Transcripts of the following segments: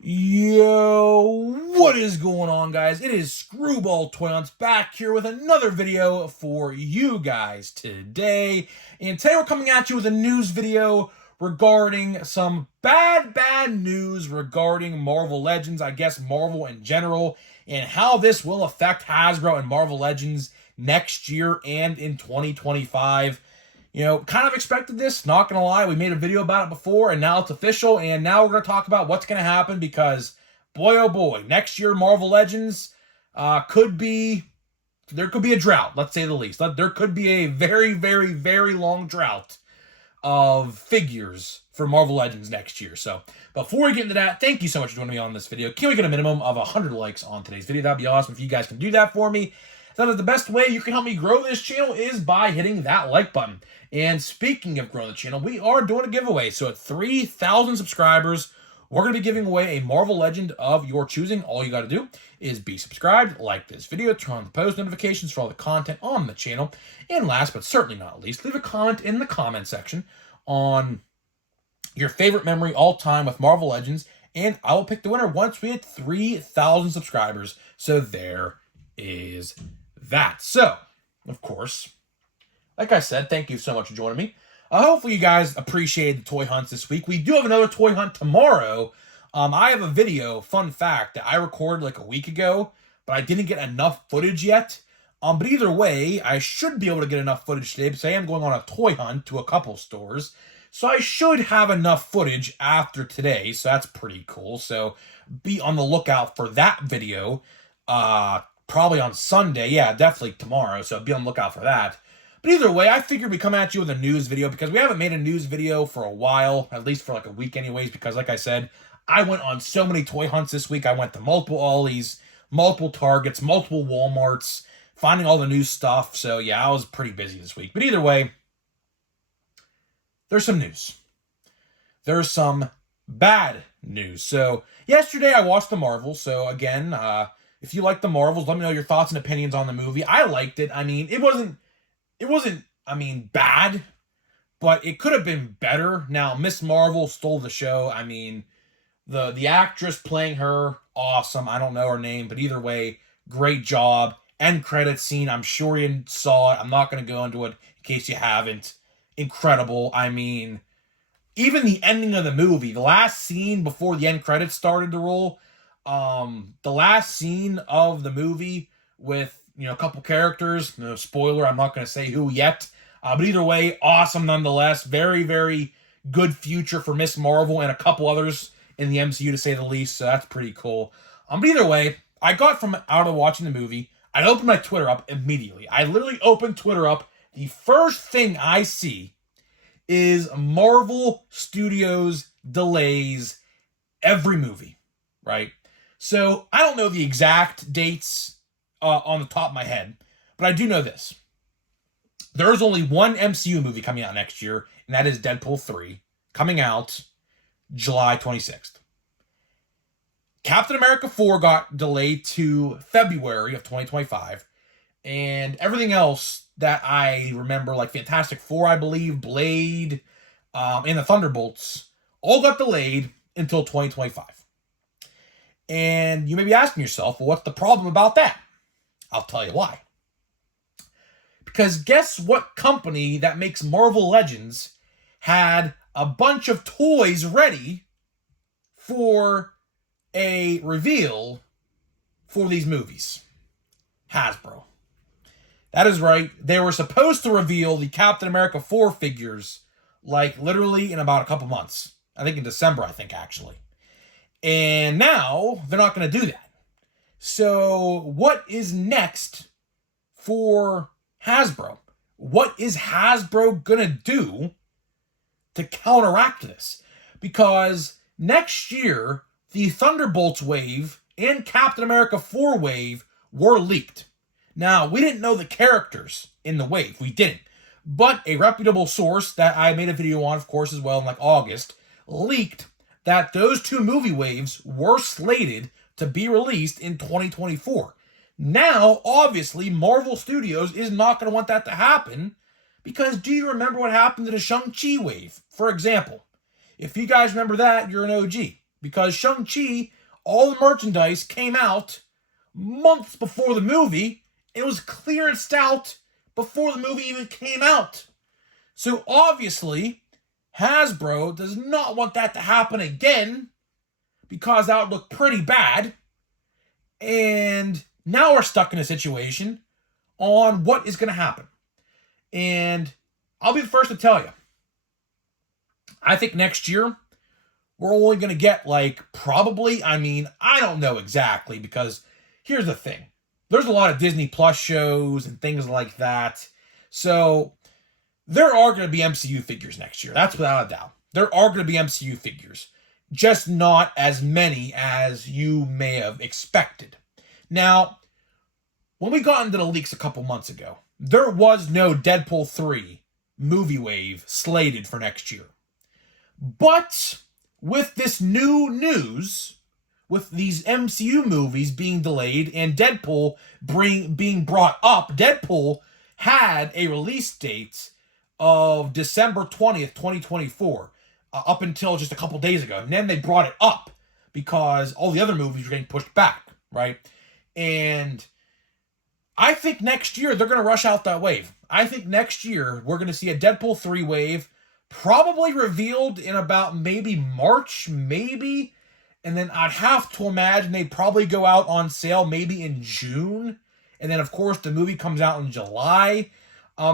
Yo, what is going on, guys? It is Screwball Toy Hunts back here with another video for you guys today. And today we're coming at you with a news video regarding some bad news regarding Marvel Legends, I guess Marvel in general, and how this will affect Hasbro and Marvel Legends next year and in 2025. You know, kind of expected this, not gonna lie. We made a video about it before, and now it's official, and now we're gonna talk about what's gonna happen because, boy oh boy, next year Marvel Legends there could be a drought, let's say the least. There could be a very long drought of figures for Marvel Legends next year. So, before we get into that, thank you so much for joining me on this video. Can we get a minimum of 100 likes on today's video? That'd be awesome if you guys can do that for me. That is the best way you can help me grow this channel is by hitting that like button. And speaking of growing the channel, we are doing a giveaway. So at 3,000 subscribers, we're going to be giving away a Marvel Legend of your choosing. All you got to do is be subscribed, like this video, turn on the post notifications for all the content on the channel. And last but certainly not least, leave a comment in the comment section on your favorite memory all time with Marvel Legends. And I will pick the winner once we hit 3,000 subscribers. So there is that. So, of course, like I said, thank you so much for joining me. Hopefully you guys appreciated the toy hunts this week. We do have another toy hunt tomorrow. I have a video, fun fact, that I recorded like a week ago, but I didn't get enough footage yet. But either way, I should be able to get enough footage today because I am going on a toy hunt to a couple stores. So I should have enough footage after today, so that's pretty cool. So be on the lookout for that video. Probably on Sunday. Yeah, definitely tomorrow. So be on the lookout for that. But either way, I figured we'd come at you with a news video because we haven't made a news video for a while, at least for like a week anyways, because like I said, I went on so many toy hunts this week. I went to multiple Ollies, multiple Targets, multiple Walmarts, finding all the new stuff. So yeah, I was pretty busy this week. But either way, there's some news. There's some bad news. So yesterday I watched the Marvels. So again, if you like the Marvels, let me know your thoughts and opinions on the movie. I liked it. I mean, it wasn't, bad, but it could have been better. Now, Miss Marvel stole the show. I mean, the actress playing her, awesome. I don't know her name, but either way, great job. End credits scene, I'm sure you saw it. I'm not going to go into it in case you haven't. Incredible. I mean, even the ending of the movie, the last scene before the end credits started to roll, the last scene of the movie with, a couple characters, no spoiler, I'm not going to say who yet, but either way, awesome nonetheless. Very good future for Miss Marvel and a couple others in the MCU to say the least, so that's pretty cool. But either way, I got from out of watching the movie, I opened my Twitter up immediately. I literally opened Twitter up. The first thing I see is Marvel Studios delays every movie, right? So, I don't know the exact dates on the top of my head, but I do know this. There is only one MCU movie coming out next year, and that is Deadpool 3, coming out July 26th. Captain America 4 got delayed to February of 2025, and everything else that I remember, like Fantastic Four, I believe, Blade, and the Thunderbolts, all got delayed until 2025. And you may be asking yourself, well, what's the problem about that? I'll tell you why. Because guess what company that makes Marvel Legends had a bunch of toys ready for a reveal for these movies? Hasbro. That is right. They were supposed to reveal the Captain America 4 figures, like literally in about a couple months. I think in December, actually. And now they're not going to do that. So what is next for Hasbro? What is Hasbro going to do to counteract this? Because next year, the Thunderbolts wave and Captain America 4 wave were leaked. Now, we didn't know the characters in the wave. We didn't. But a reputable source that I made a video on, of course, as well in like August, leaked that those two movie waves were slated to be released in 2024. Now, obviously, Marvel Studios is not going to want that to happen because do you remember what happened to the Shang-Chi wave? For example, if you guys remember that, you're an OG. because Shang-Chi, all the merchandise came out months before the movie. It was clearanced out before the movie even came out. So obviously, Hasbro does not want that to happen again, because that would look pretty bad. And now we're stuck in a situation on what is going to happen. And I'll be the first to tell you, I think next year we're only going to get probably, I don't know exactly, because here's the thing. There's a lot of Disney Plus shows and things like that. So there are going to be MCU figures next year. That's without a doubt. There are going to be MCU figures. Just not as many as you may have expected. Now, when we got into the leaks a couple months ago, there was no Deadpool 3 movie wave slated for next year. But with this new news, with these MCU movies being delayed and Deadpool being brought up, Deadpool had a release date of December 20th, 2024, up until just a couple days ago. And then they brought it up because all the other movies were getting pushed back, right? And I think next year they're going to rush out that wave. I think next year we're going to see a Deadpool 3 wave, probably revealed in about maybe March, maybe. And then I'd have to imagine they'd probably go out on sale maybe in June. And then, of course, the movie comes out in July.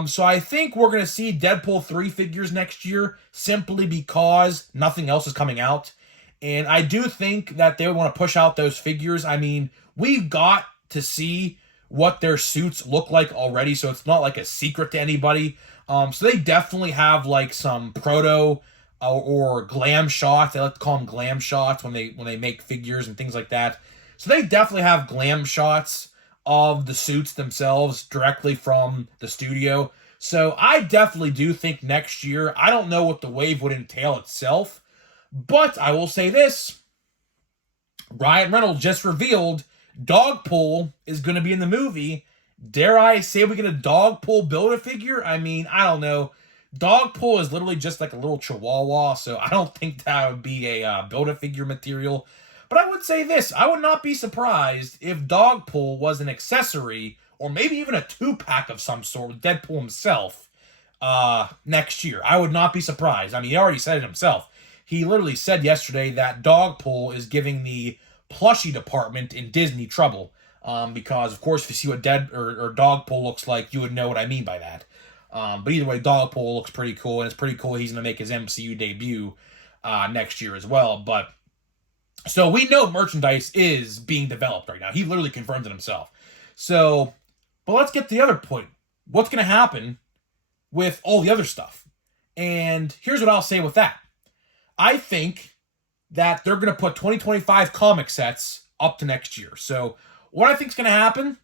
So I think we're going to see Deadpool 3 figures next year simply because nothing else is coming out. And I do think that they would want to push out those figures. We've got to see what their suits look like already, so it's not like a secret to anybody. So they definitely have some proto or glam shots. They like to call them glam shots when they make figures and things like that. So they definitely have glam shots of the suits themselves directly from the studio. So I definitely do think next year, I don't know what the wave would entail itself, but I will say this. Ryan Reynolds just revealed Dogpool is going to be in the movie. Dare I say we get a Dogpool Build-A-Figure? I don't know. Dogpool is literally just like a little chihuahua, so I don't think that would be a Build-A-Figure material. But I would say this. I would not be surprised if Dogpool was an accessory, or maybe even a 2-pack of some sort with Deadpool himself next year. I would not be surprised. He already said it himself. He literally said yesterday that Dogpool is giving the plushie department in Disney trouble. Because, of course, if you see what Dogpool looks like, you would know what I mean by that. But either way, Dogpool looks pretty cool, and it's pretty cool he's going to make his MCU debut next year as well. But so we know merchandise is being developed right now. He literally confirmed it himself. So, but let's get to the other point. What's going to happen with all the other stuff? And here's what I'll say with that. I think that they're going to put 2025 comic sets up to next year. So what I think is going to happen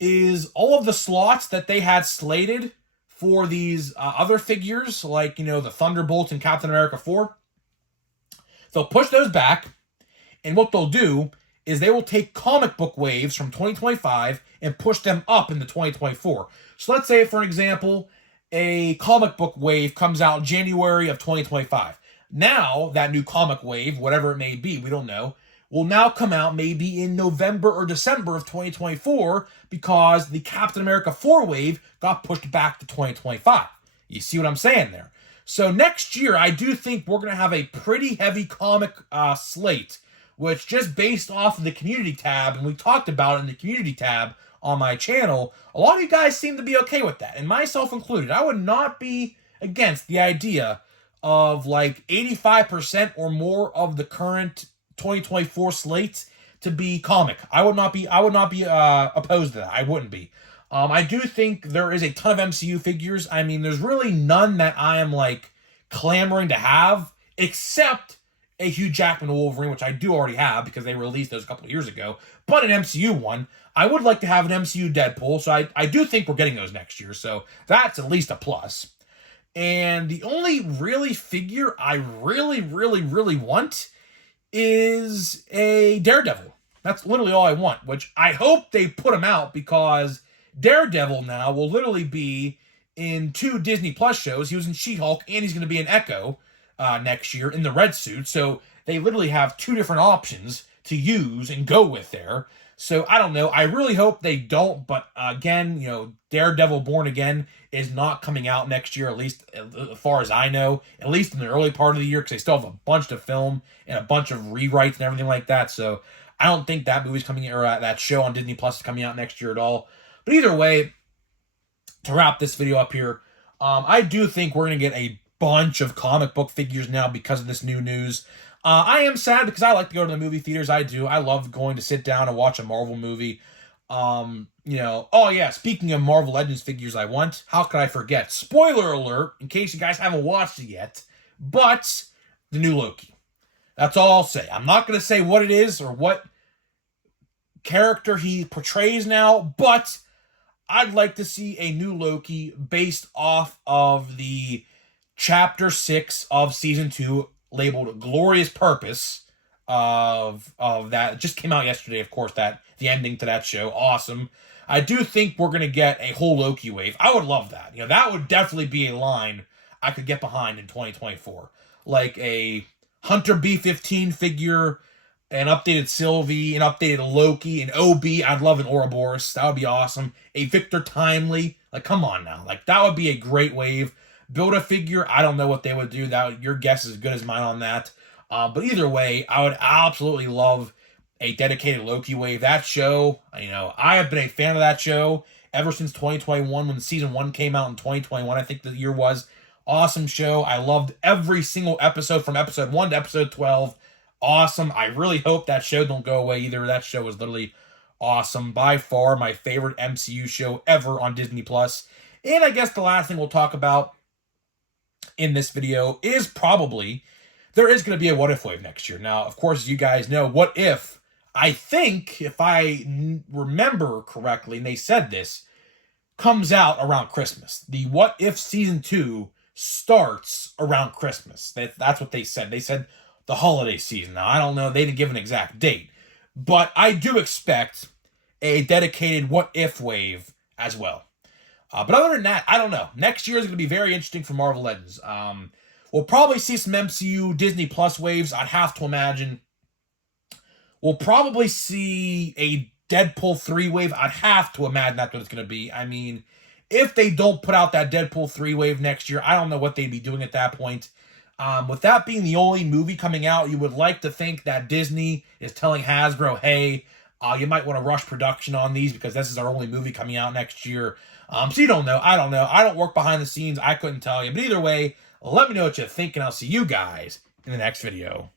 is all of the slots that they had slated for these other figures, like, the Thunderbolts and Captain America 4, they'll push those back. And what they'll do is they will take comic book waves from 2025 and push them up into 2024. So let's say, for example, a comic book wave comes out January of 2025. Now, that new comic wave, whatever it may be, we don't know, will now come out maybe in November or December of 2024 because the Captain America 4 wave got pushed back to 2025. You see what I'm saying there? So next year, I do think we're going to have a pretty heavy comic slate, which just based off of the community tab, and we talked about it in the community tab on my channel, a lot of you guys seem to be okay with that, and myself included. I would not be against the idea of 85% or more of the current 2024 slate to be comic. I would not be opposed to that. I wouldn't be. I do think there is a ton of MCU figures. There's really none that I am clamoring to have, except a Hugh Jackman Wolverine, which I do already have because they released those a couple of years ago. But an MCU one, I would like to have an MCU Deadpool, so I do think we're getting those next year. So that's at least a plus. And the only really figure I really, really, really want is a Daredevil. That's literally all I want, which I hope they put him out because Daredevil now will literally be in 2 Disney Plus shows. He was in She-Hulk, and he's going to be in Echo next year in the red suit. So they literally have two different options to use and go with there. So I don't know. I really hope they don't. But again, Daredevil Born Again is not coming out next year, at least as far as I know, at least in the early part of the year, because they still have a bunch to film and a bunch of rewrites and everything like that. So I don't think that movie's coming, or that show on Disney Plus is coming out next year at all. But either way, to wrap this video up here, I do think we're going to get a bunch of comic book figures now because of this new news. I am sad because I like to go to the movie theaters. I do. I love going to sit down and watch a Marvel movie. Oh yeah, speaking of Marvel Legends figures I want, how could I forget? Spoiler alert, in case you guys haven't watched it yet, but the new Loki. That's all I'll say. I'm not going to say what it is or what character he portrays now, but I'd like to see a new Loki based off of the Chapter 6 of Season 2, labeled Glorious Purpose of that. It just came out yesterday, of course, that the ending to that show. Awesome. I do think we're going to get a whole Loki wave. I would love that. That would definitely be a line I could get behind in 2024. Like a Hunter B-15 figure, an updated Sylvie, an updated Loki, an OB. I'd love an Ouroboros. That would be awesome. A Victor Timely. Like, come on now. Like, that would be a great wave. Build a figure. I don't know what they would do. Your guess is as good as mine on that. But either way, I would absolutely love a dedicated Loki wave. That show, I have been a fan of that show ever since 2021 when season 1 came out in 2021. I think the year was. Awesome show. I loved every single episode from episode 1 to episode 12. Awesome. I really hope that show don't go away either. That show was literally awesome. By far my favorite MCU show ever on Disney Plus. And I guess the last thing we'll talk about in this video is probably there is going to be a What If wave next year. Now, of course, you guys know What If, I think, if I remember correctly, and they said this, comes out around Christmas. The What If Season 2 starts around Christmas. That's what they said. They said the holiday season. Now, I don't know. They didn't give an exact date. But I do expect a dedicated What If wave as well. But other than that, I don't know. Next year is going to be very interesting for Marvel Legends. We'll probably see some MCU Disney Plus waves, I'd have to imagine. We'll probably see a Deadpool 3 wave. I'd have to imagine that's what it's going to be. I mean, if they don't put out that Deadpool 3 wave next year, I don't know what they'd be doing at that point. With that being the only movie coming out, you would like to think that Disney is telling Hasbro, hey, you might want to rush production on these because this is our only movie coming out next year. So you don't know. I don't know. I don't work behind the scenes. I couldn't tell you. But either way, let me know what you think, and I'll see you guys in the next video.